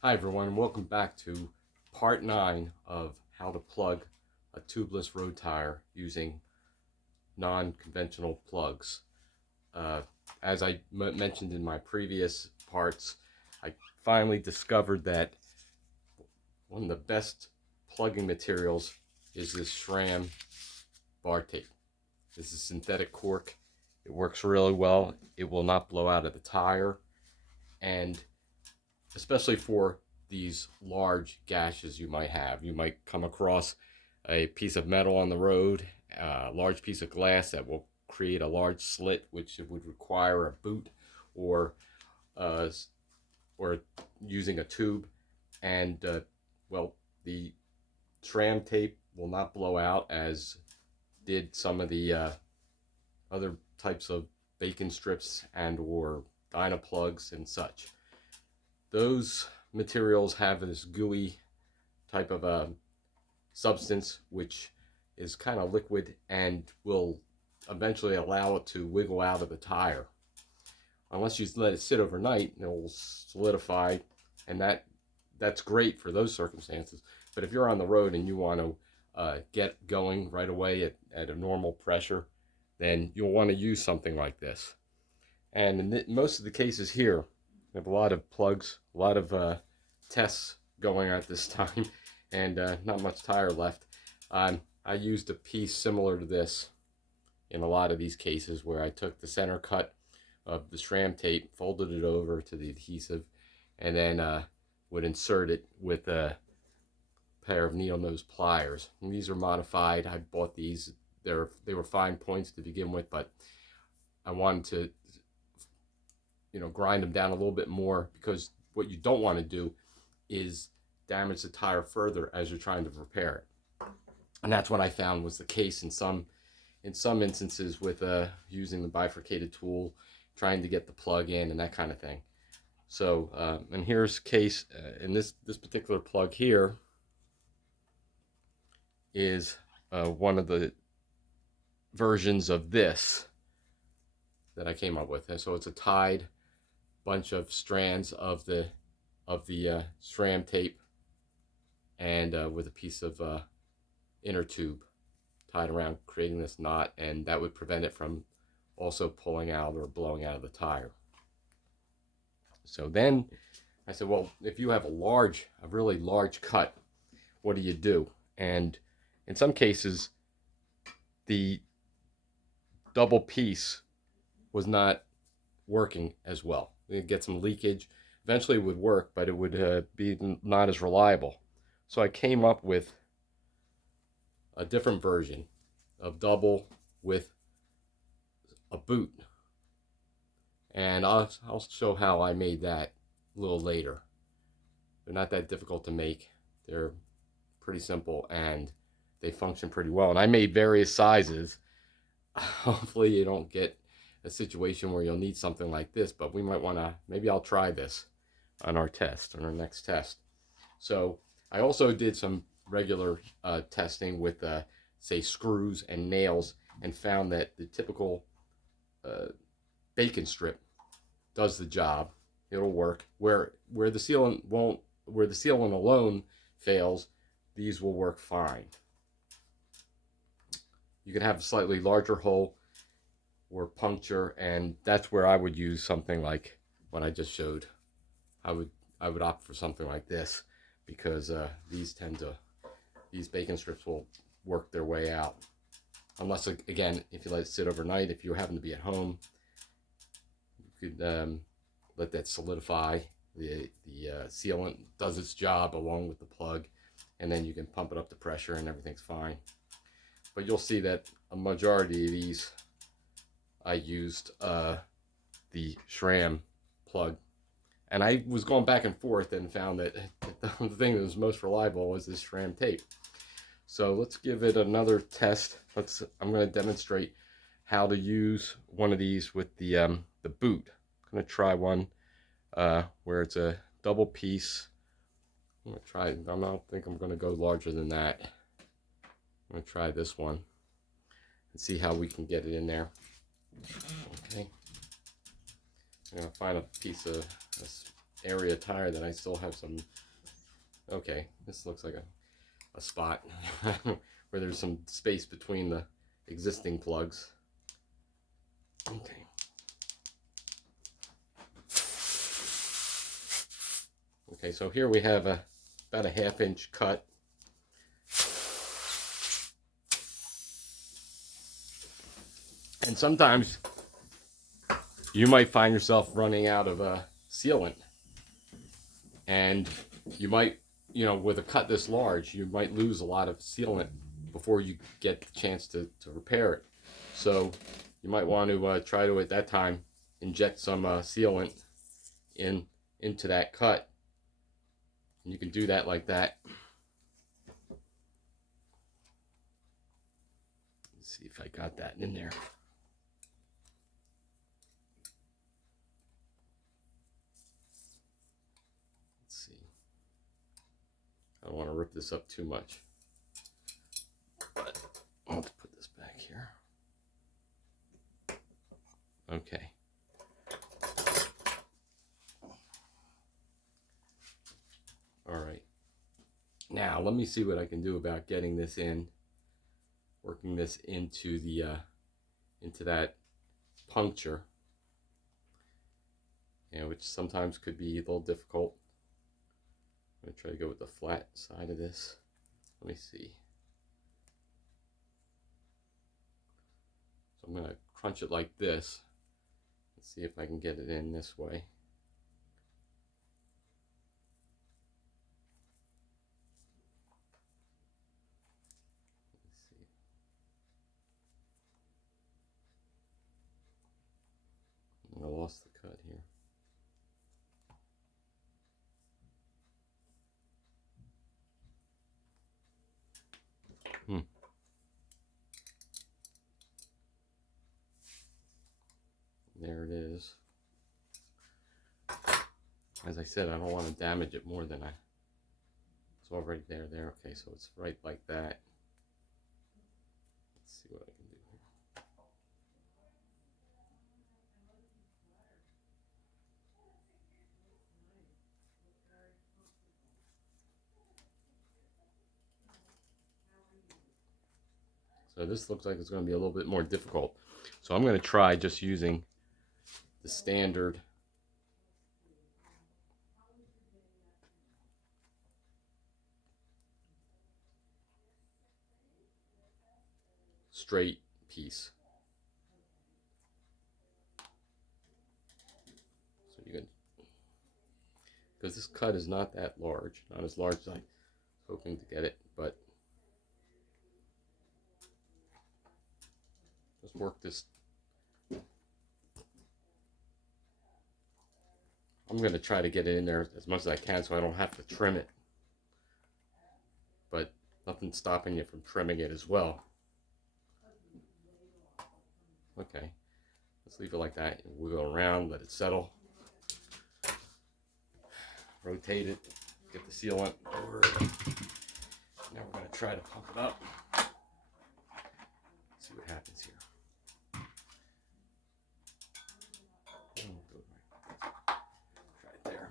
Hi everyone, and welcome back to part 9 of how to plug a tubeless road tire using non-conventional plugs. Uh, as I mentioned in my previous parts, I finally discovered that one of the best plugging materials is this SRAM bar tape. This is synthetic cork. It works really well. It will not blow out of the tire, and especially for these large gashes you might have. You might come across a piece of metal on the road, a large piece of glass that will create a large slit, which would require a boot or uh, or using a tube. And well, the SRAM tape will not blow out as did some of the other types of bacon strips and or Dynaplugs and such. Those materials have this gooey type of a substance which is kind of liquid and will eventually allow it to wiggle out of the tire. Unless you let it sit overnight, it will solidify, and that's great for those circumstances. But if you're on the road and you want to get going right away at a normal pressure, then you'll want to use something like this. And in most of the cases here, we have a lot of plugs, a lot of tests going at this time, and not much tire left. I used a piece similar to this in a lot of these cases where I took the center cut of the SRAM tape, folded it over to the adhesive, and then would insert it with a pair of needle nose pliers. And these are modified. I bought these. They were fine points to begin with, but I wanted to grind them down a little bit more, because what you don't want to do is damage the tire further as you're trying to repair it. And that's what I found was the case in some instances with using the bifurcated tool, trying to get the plug in and that kind of thing. So and here's case in this particular plug here is one of the versions of this that I came up with. And so it's a tied bunch of strands of the SRAM tape, and with a piece of inner tube tied around, creating this knot, and that would prevent it from also pulling out or blowing out of the tire. So then I said, well, if you have a really large cut, what do you do? And in some cases, the double piece was not working as well. You'd get some leakage. Eventually it would work, but it would be not as reliable. So I came up with a different version of double with a boot. And I'll show how I made that a little later. They're not that difficult to make. They're pretty simple and they function pretty well. And I made various sizes. Hopefully you don't get a situation where you'll need something like this, but we might want to, maybe I'll try this on our next test. So I also did some regular testing with say screws and nails, and found that the typical bacon strip does the job. It'll work. Where the sealant won't, where the sealant alone fails, these will work fine. You can have a slightly larger hole or puncture, and that's where I would use something like what I just showed. I would opt for something like this, because these bacon strips will work their way out. Unless, again, if you let it sit overnight, if you happen to be at home, you could let that solidify. The sealant does its job along with the plug, and then you can pump it up to pressure and everything's fine. But you'll see that a majority of these I used the SRAM plug, and I was going back and forth and found that the thing that was most reliable was this SRAM tape. So let's give it another test. I'm going to demonstrate how to use one of these with the boot. I'm going to try one where it's a double piece. I'm going to try. I don't think I'm going to go larger than that. I'm going to try this one and see how we can get it in there. Okay. I'm going to find a piece of this area of tire that I still have some. Okay, this looks like a spot where there's some space between the existing plugs. Okay. Okay, so here we have about a 1/2 inch cut. And sometimes you might find yourself running out of sealant. And you might, with a cut this large, you might lose a lot of sealant before you get the chance to repair it. So you might want to try to, at that time, inject some sealant into that cut. And you can do that like that. Let's see if I got that in there. Let's see. I don't want to rip this up too much, but I'll have to put this back here. Okay. All right. Now let me see what I can do about getting this in, working this into the into that puncture, which sometimes could be a little difficult. I'm gonna try to go with the flat side of this. Let me see. So I'm gonna crunch it like this. Let's see if I can get it in this way. I lost the cut here. There it is. As I said, I don't want to damage it more than it's already there. Okay, so it's right like that. Let's see what I can do here. So this looks like it's going to be a little bit more difficult. So I'm going to try just using the standard straight piece. So you can, because this cut is not that large, not as large as I was hoping to get it, but just work this. I'm going to try to get it in there as much as I can so I don't have to trim it. But nothing's stopping you from trimming it as well. Okay, let's leave it like that. We'll go around, let it settle. Rotate it, get the sealant over it. Now we're going to try to pump it up. See what happens here. Try it there.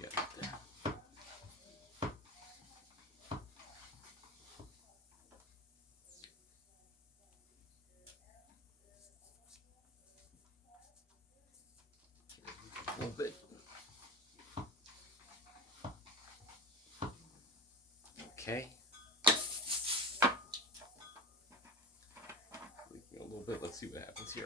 Get it there. A little bit. Okay. Leaking a little bit. Let's see what happens here.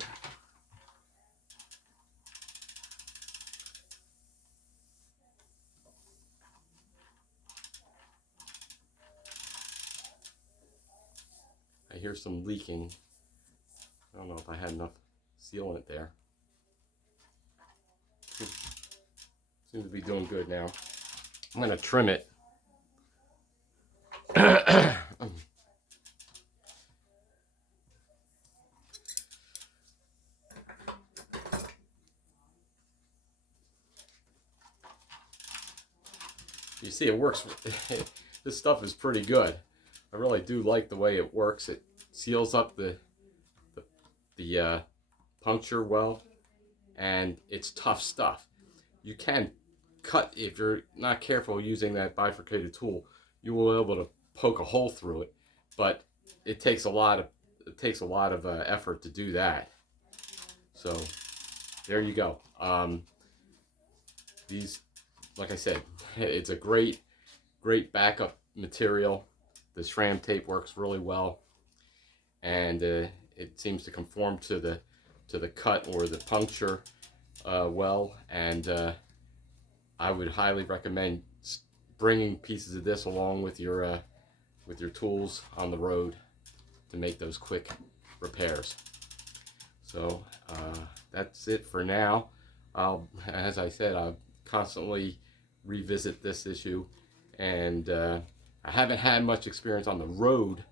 I hear some leaking. I don't know if I had enough sealant there. Seems to be doing good now. I'm going to trim it. you see it works. This stuff is pretty good. I really do like the way it works. It seals up the puncture well, and it's tough stuff. You can cut, if you're not careful using that bifurcated tool, you will be able to poke a hole through it, but it takes a lot of effort to do that. So there you go. These, like I said, it's a great backup material. The SRAM tape works really well, and it seems to conform to the cut or the puncture well. And I would highly recommend bringing pieces of this along with your tools on the road to make those quick repairs. So that's it for now. As I said, I'll constantly revisit this issue, and I haven't had much experience on the road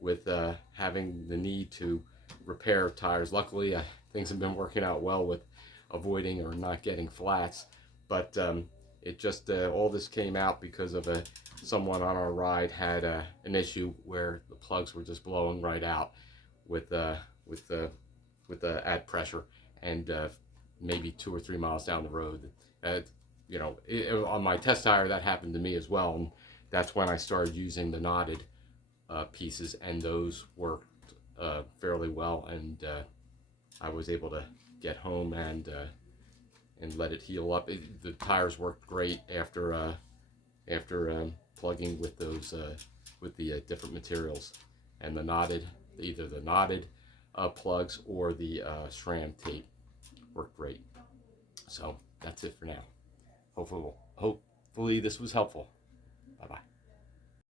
with having the need to repair tires. Luckily, things have been working out well with avoiding or not getting flats, but it just all this came out because of someone on our ride had an issue where the plugs were just blowing right out with the add pressure, and maybe 2 or 3 miles down the road. You know, on my test tire that happened to me as well, and that's when I started using the knotted pieces, and those worked fairly well, and I was able to get home and let it heal up. The tires worked great after plugging with those with the different materials, and the knotted, either the knotted plugs or the SRAM tape worked great. So that's it for now. Hopefully this was helpful. Bye bye.